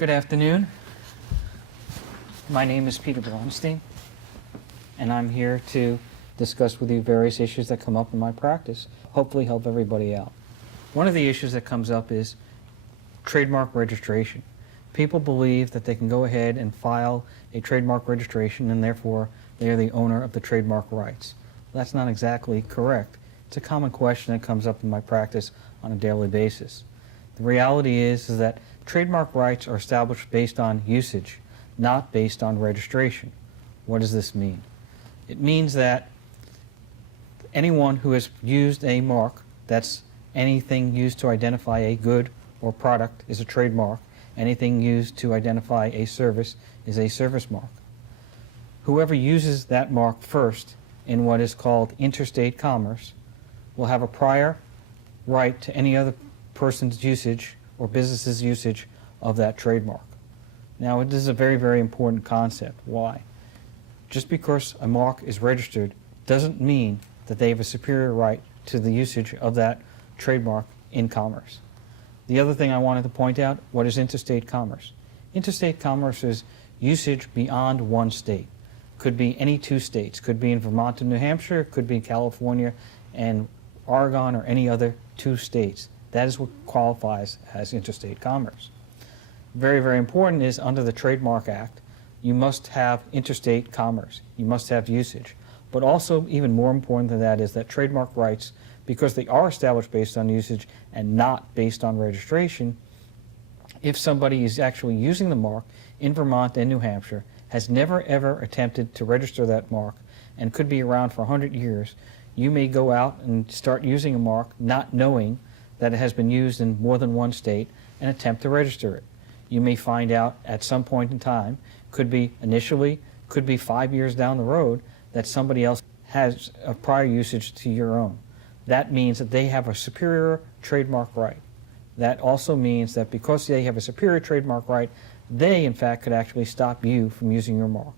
Good afternoon. My name is Peter Bronstein, and I'm here to discuss with you various issues that come up in my practice, hopefully help everybody out. One of the issues that comes up is trademark registration. People believe that they can go ahead and file a trademark registration and therefore they are the owner of the trademark rights. That's not exactly correct. It's a common question that comes up in my practice on a daily basis. The reality is that trademark rights are established based on usage, not based on registration. What does this mean? It means that anyone who has used a mark, that's anything used to identify a good or product, is a trademark. Anything used to identify a service is a service mark. Whoever uses that mark first in what is called interstate commerce will have a prior right to any other person's usage or business's usage of that trademark. Now, this is a very, very important concept. Why? Just because a mark is registered doesn't mean that they have a superior right to the usage of that trademark in commerce. The other thing I wanted to point out, what is interstate commerce? Interstate commerce is usage beyond one state. Could be any two states. Could be in Vermont and New Hampshire, could be California and Oregon, or any other two states. That is what qualifies as interstate commerce. Very, very important is under the Trademark Act, you must have interstate commerce. You must have usage. But also, even more important than that, is that trademark rights, because they are established based on usage and not based on registration, if somebody is actually using the mark in Vermont and New Hampshire, has never ever attempted to register that mark, and could be around for 100 years, you may go out and start using a mark not knowing that it has been used in more than one state and attempt to register it. You may find out at some point in time, could be initially, could be 5 years down the road, that somebody else has a prior usage to your own. That means that they have a superior trademark right. That also means that because they have a superior trademark right, they in fact could actually stop you from using your mark.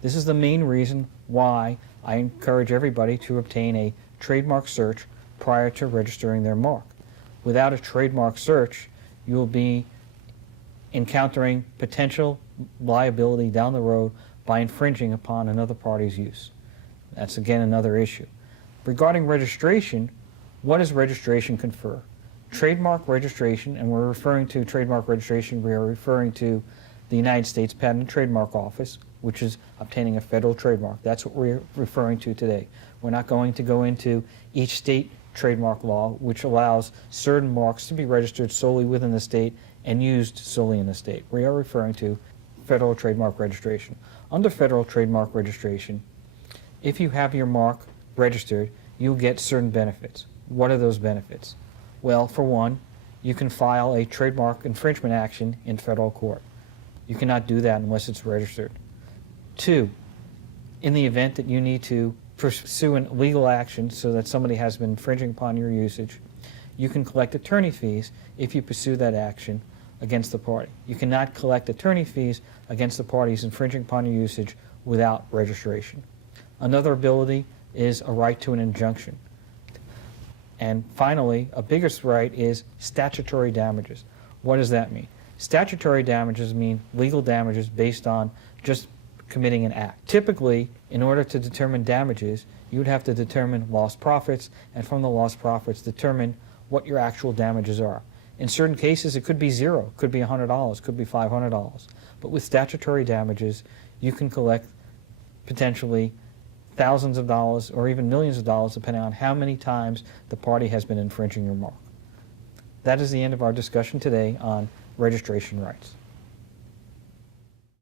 This is the main reason why I encourage everybody to obtain a trademark search prior to registering their mark. Without a trademark search, you will be encountering potential liability down the road by infringing upon another party's use. That's again another issue. Regarding registration, what does registration confer? Trademark registration, and we're referring to trademark registration, we are referring to the United States Patent and Trademark Office, which is obtaining a federal trademark. That's what we're referring to today. We're not going to go into each state trademark law, which allows certain marks to be registered solely within the state and used solely in the state. We are referring to federal trademark registration. Under federal trademark registration, if you have your mark registered, you'll get certain benefits. What are those benefits? Well, for one, you can file a trademark infringement action in federal court. You cannot do that unless it's registered. Two, in the event that you need to pursue a legal action so that somebody has been infringing upon your usage, you can collect attorney fees if you pursue that action against the party. You cannot collect attorney fees against the parties infringing upon your usage without registration. Another ability is a right to an injunction. And finally, a biggest right is statutory damages. What does that mean? Statutory damages mean legal damages based on just committing an act. Typically, in order to determine damages, you would have to determine lost profits, and from the lost profits determine what your actual damages are. In certain cases, it could be zero, it could be $100, could be $500. But with statutory damages, you can collect potentially thousands of dollars or even millions of dollars depending on how many times the party has been infringing your mark. That is the end of our discussion today on registration rights.